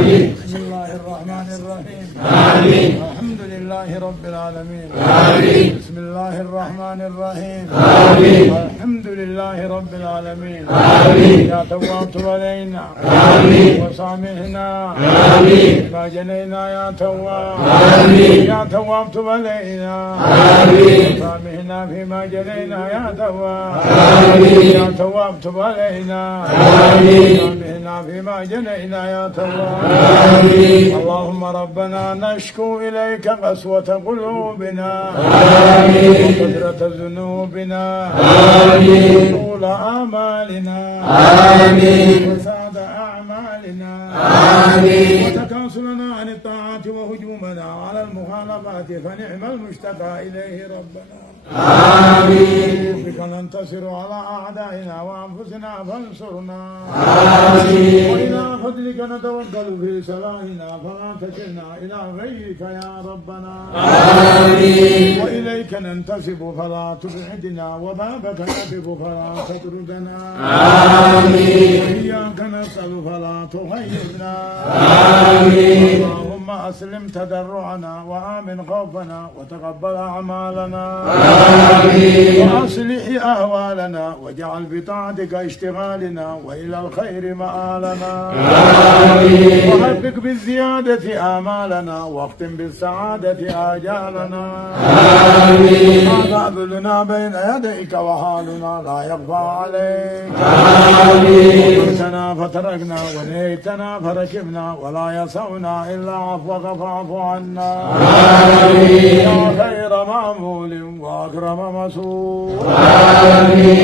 بسم الله الرحمن الرحيم. الحمد لله رب العالمين. بسم الله الرحمن الرحيم. الحمد لله رب العالمين. يا تواب تب علينا وسامحنا ما جنينا يا تواب. يا تواب تب علينا وسامحنا فيما جنينا يا تواب. يا تواب تب علينا وسامحنا فيما جنينا يا تواب. اللهم ربنا نشكو إليك قسوة قلوبنا وكثرة ذنوبنا وطول آمالنا وسعد أعمالنا وتكاسلنا عن الطاعات وهجومنا على المخالفات فنعم المشتكى إليه ربنا. بك ننتصر على أعدائنا وأنفسنا فانصرنا. وإلى فضلك نتوكل في صلاحنا فلا تكلنا إلى غيرك يا ربنا. وإليك ننتسب فلا تبعدنا وبابك نقف فلا تطردنا. وإياك نسأل فلا تغيرنا. اللهم أسلم تضرعنا وآمن خوفنا وتقبل أعمالنا وأصلح أهوالنا واجعل بطاعتك اشتغالنا وإلى الخير مآلنا. وحقق بالزيادة آمالنا واختم بالسعادة آجالنا. هذا ذلنا بين يديك وحالنا لا يخفى عليك. أمرتنا فتركنا ونهيتنا فركبنا ولا يسعنا إلا عفوك فاعف عنا. يا خير مأمول وأكرم مسؤول.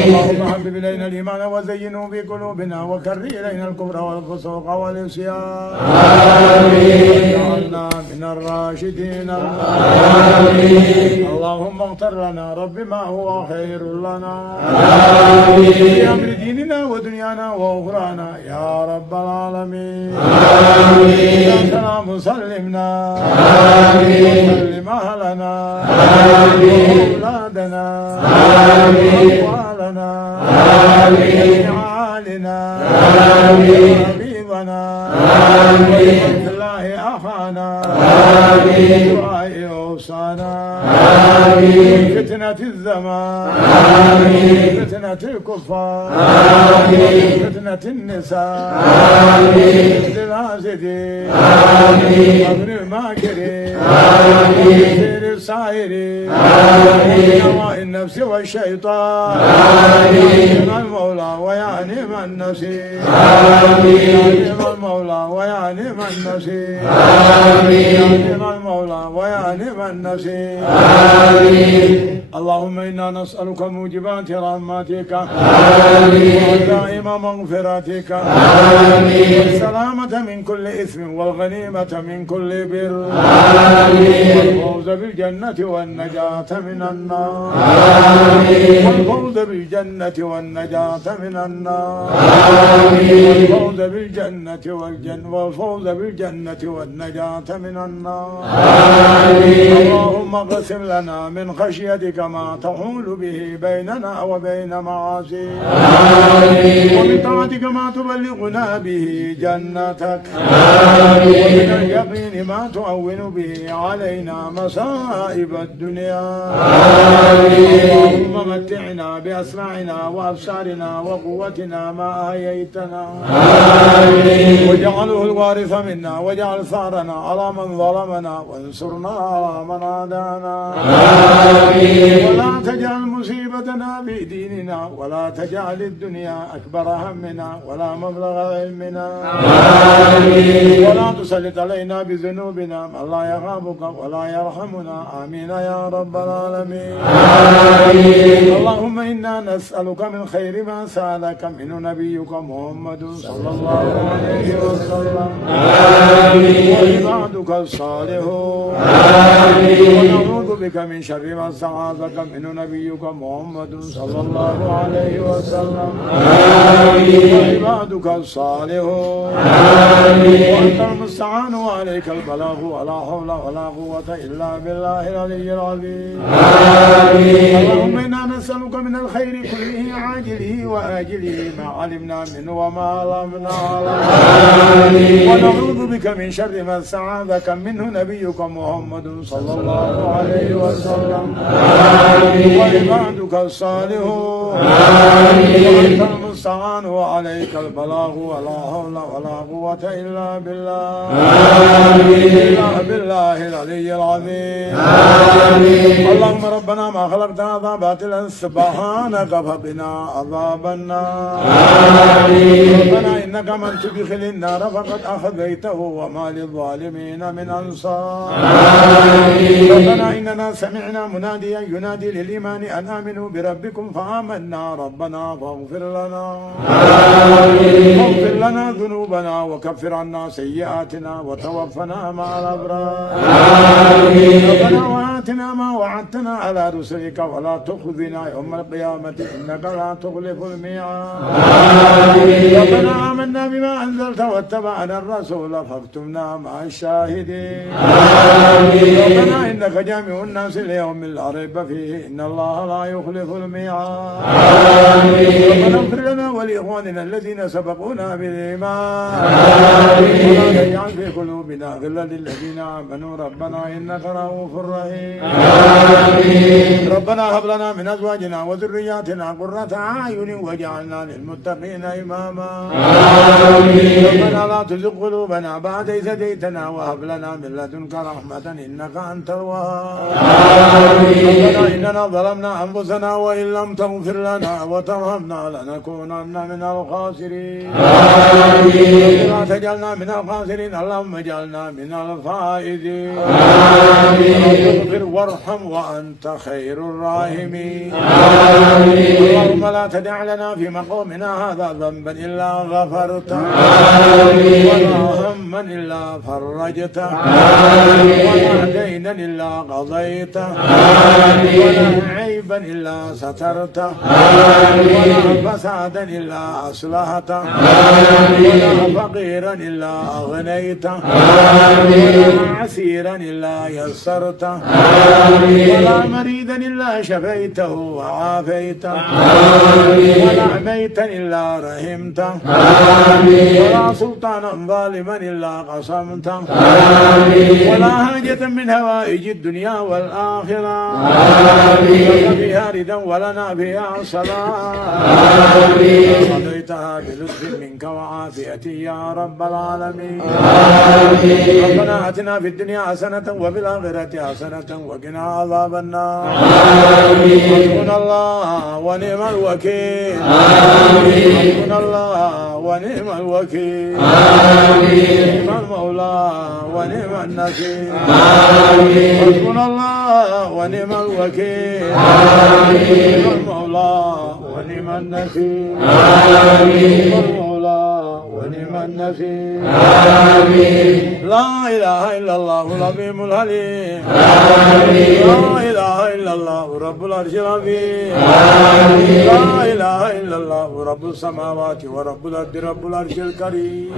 اللهم حبب إلينا الإيمان وزينه في قلوبنا وكره إلينا الكفر والفسوق والعصيان. واجعلنا من الراشدين. اللهم اغفر لنا رب ما هو خير لنا في أمر ديننا ودنيانا وأخرانا يا رب العالمين. يا سلام سلمنا وسلم أهلنا أولادنا أموالنا أعالنا حبيبنا الله أخانا دعاء أوصانا فتنة الزمان فتنة الكفار فتنة النساء فتنة الحاسدين قبر الماكرين سير السائرين نواء النفس والشيطان يا المولى ويا نعم النصير. يا المولى ويا نعم النصير. يا المولى ويا نعم النصير. اللهم إنا نسألك موجبات رحمتك ودائم مغفرتك والسلامة من كل إثم والغنيمة من كل بر والفوز بالجنة والنجاة من النار. والفوز بالجنة والنجاة من النار. والفوز بالجنة والفوز بالجنة والنجاة من النار. اللهم اقسم لنا من خشيتك ما تحول به بيننا وبين معاصيك ومن طاعتك ما تبلغنا به جنتك ومن اليقين ما تهون به علينا مصائب الدنيا. اللهم متعنا بأسماعنا وأبصارنا وقوتنا ما أحييتنا واجعله الوارث منا واجعل ثارنا على من ظلمنا وانصرنا على من عادانا. ولا تجعل مصيبتنا في ديننا ولا تجعل الدنيا أكبر همنا ولا مبلغ علمنا ولا تسلط علينا بذنوبنا من لا يخافك ولا يرحمنا. آمين يا رب العالمين. اللهم إنا نسألك من خير ما سألك منه نبيك محمد صلى الله عليه وسلم وعبادك الصالحون. ونعوذ بك من شر ما استعاذك منه نبيك محمد صلى الله عليه وسلم وعبادك الصالحون. وأنت المستعان وعليك البلاغ ولا حول ولا قوة إلا بالله العلي العظيم. اللهم إنا نسألك من الخير كله عاجله وآجله ما علمنا منه وما لم نعلم. ونعوذ بك من شر ما استعاذك منه نبيك محمد صلى الله عليه وسلم. وعبادك الصالحون. وأنت المستعان وعليك البلاغ ولا حول ولا قوة إلا بالله. إلا بالله العلي العظيم. اللهم ربنا ما خلقت هذا باطلا سبحانك فقنا عذاب النار. ربنا إنك من تدخل النار فقد أخذيته وما للظالمين من أنصار. ربنا إننا سمعنا مناديا ينادي للإيمان أن آمنوا بربكم فآمنا ربنا فاغفر لنا. واغفر لنا ذنوبنا وكفر عنا سيئاتنا وتوفنا مع الأبرار. ربنا وآتنا ما وعدتنا على رسلك ولا تخزنا يوم القيامة إنك لا تخلف الميعاد. ربنا آمنا بما أنزلت واتبعنا الرسول فاكتبنا مع الشاهدين. ربنا إنك جامع الناس ليوم لا ريب فيه إن الله لا يخلف الميعاد. ربنا اغفر لنا ولإخواننا الذين سبقونا بالإيمان. ولا تجعل في قلوبنا غلا للذين آمنوا ربنا إنك رؤوف رحيم. ربنا هب لنا من أزواجنا وذرياتنا قرة أعين واجعلنا للمتقين إماما. ربنا لا تزغ قلوبنا بعد إذ هديتنا وهب لنا من لدنك رحمة إنك أنت الوهاب. ربنا إننا ظلمنا أنفسنا وإن لم تغفر لنا وترحمنا لنكونن من الخاسرين. لا تجعلنا من الخاسرين اللهم اجعلنا من الفائزين. اغفر وارحم وأنت خير الراحمين. اللهم لا تدع لنا في مقامنا هذا ذنبا إلا غفرته ولا هما إلا فرجته ولا دينا إلا قضيته ولا عيبا إلا سترته ولا فسادا إلا أصلحته ولا فقيرا إلا أغنيته ولا عسيرا إلا يسرته ولا مريضا إلا شفيته وعافيته ولا ميتا إلا رحمته ولا سلطانا ظالما إلا قصمته ولا حاجة من هوائج الدنيا والآخرة لك فيها ردا ولنا فيها صلاة قضيتها بلطف منك وعافية يا رب العالمين. ربنا آتنا في الدنيا حسنة وفي الآخرة حسنة وقنا عذاب النار. حسبنا الله ونعم الوكيل. حسبنا الله ونعم الوكيل. نعم المولى ونعم النصير. حسبنا الله ونعم الوكيل. نعم المولى ونعم النصير. ونعم النصير. لا إله إلا الله العظيم الحليم. لا إله إلا الله رب العرش العظيم. لا إله إلا الله رب السماوات ورب الأرض رب العرش الكريم.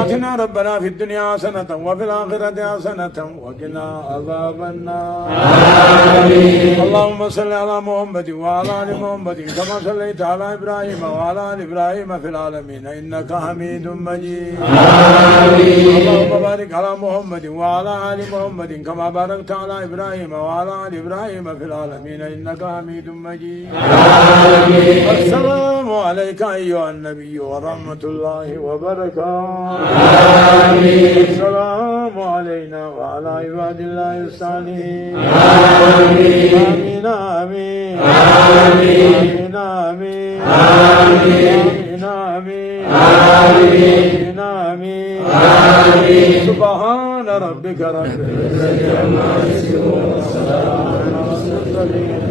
آتنا ربنا في الدنيا حسنة وفي الآخرة حسنة وقنا عذاب النار. اللهم صل على محمد وعلى آل محمد كما صليت على إبراهيم وعلى آل إبراهيم في العالمين إنك حميد مجيد. اللهم بارك على محمد وعلى آل محمد كما باركت على إبراهيم وعلى آل إبراهيم في العالمين إنك حميد مجيد. السلام عليك أيها النبي ورحمة الله وبركاته. السلام علينا وعلى عباد الله الصالحين. آمين آمين آمين آمين آمين آمين آمين آمين. سبحان ربك رب العزة عما يصفون وسلام على المرسلين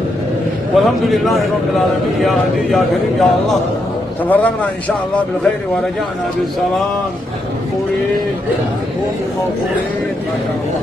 والحمد لله رب العالمين. يا عزيز يا كريم يا الله تفرغنا إن شاء الله بالخير ورجعنا بالسلام. قولين قوموا موقورين ما شاء الله.